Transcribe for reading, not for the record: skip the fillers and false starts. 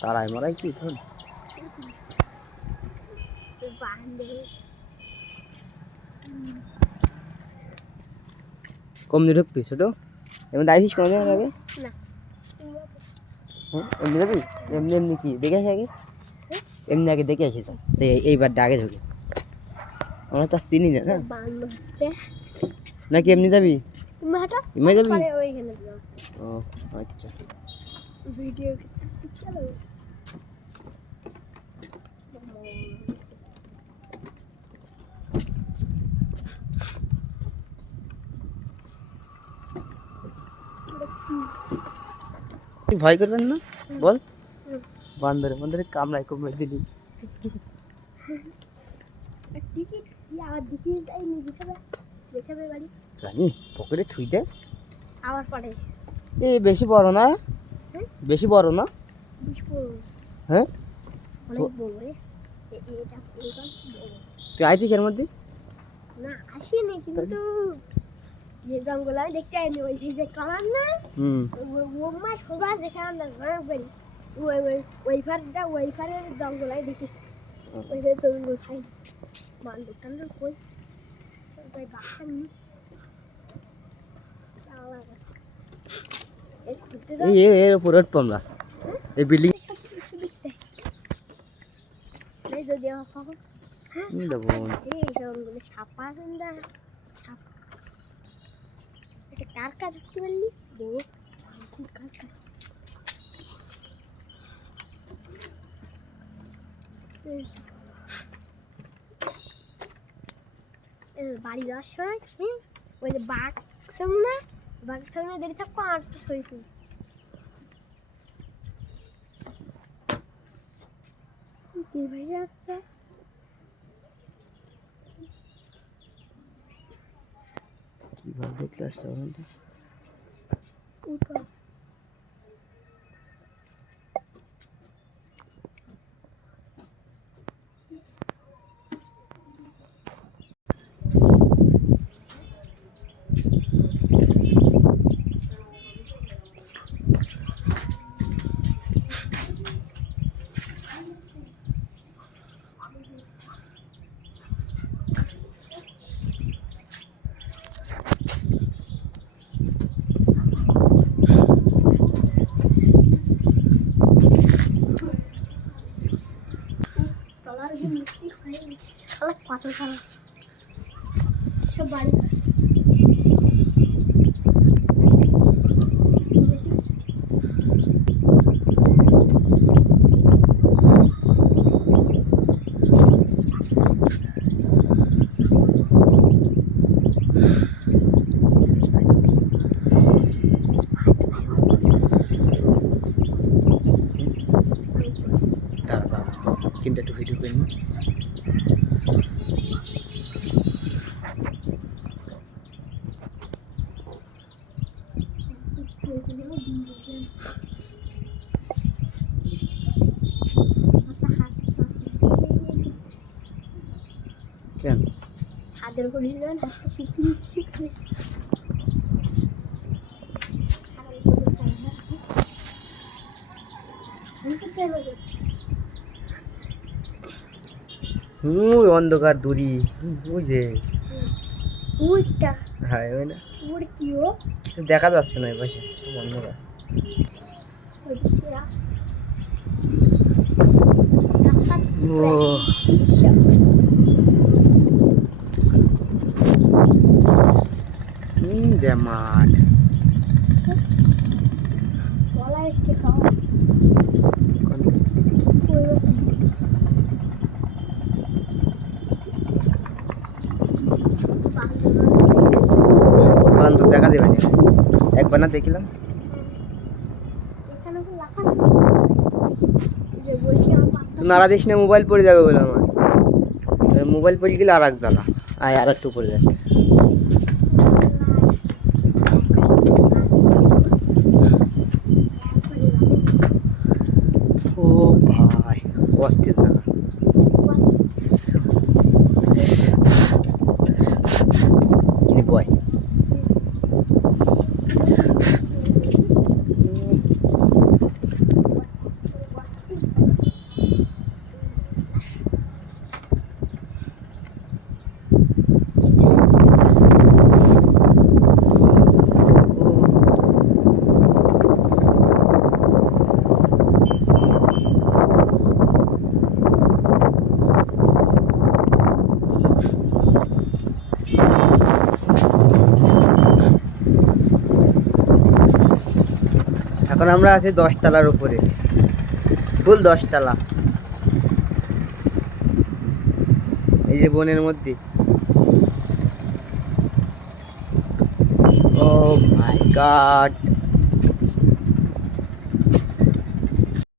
তারাই মারাই কি ধর কম দিয়ে ঢুকবি ছোট এমনি আইসিস কোনদিন আগে এমনি যাবি এমনি এমনি কি দেখে আসি আগে এমনি আগে দেখে আসিস সে এইবার আগে ঢুকে আমরা তো চিনি না না নাকি এমনি যাবি এমনি যাবি ও আচ্ছা ভিডিও ভয় করবেন না বল বান্দরে বান্দরে কামড়ায় কমে দিলি জানি পকেটে থুই দে আবার পড়ে এ বেশি বড় না বেশি বড় না হ্যাঁ তুই আইছিস এর মধ্যে না আসিনি কিন্তু যে জঙ্গল আমি দেখতে আইনি ওই যে কালার না ও মা সোজা যেখানে আমরা যাই ওই ফারের জঙ্গল আমি দেখিস ওই যে জঙ্গল খাই বান্দর টান্দর কই যাই বাচ্চা নি এর উপর উঠবো আমরা এই বিল্ডিং যদি পাবো এই জঙ্গলে সাপা আছে সাপ এটা কার কাজ দেখতে পারলি বউ কার কাজ বাড়ি যাওয়ার সময় ওই যে বাঘ সামনে দেরি থাকবো আর তো সই কি ভাই আসছে কিভাবে দেখলে আসতে পারবেন কত খারাপ সব বাড়ি কিন্তু একটু ভিডিও করি না কেন ছাদের উপর নিলেন হাতে শিখি অন্ধকার দূরি ওই যে ওইটা হ্যাঁ ওই না ওর কি ও কিছু দেখা যাচ্ছে না এই পাশে সব অন্ধকার মাঠ বলা এসছে খাওয়া বান্দর দেখা দেবে না একবার না দেখলাম তুই নাড়া দিস না মোবাইল পড়ে যাবে বলে আমার মোবাইল পড়ে গেলে আর এক জ্বালা আয় আর একটু পড়ে যায় ও ভাই অস্থির জায়গা এখন আমরা আছি 10 তলার উপরে, ফুল 10 তলা, এই যে বনের মধ্যে। ও মাই গড,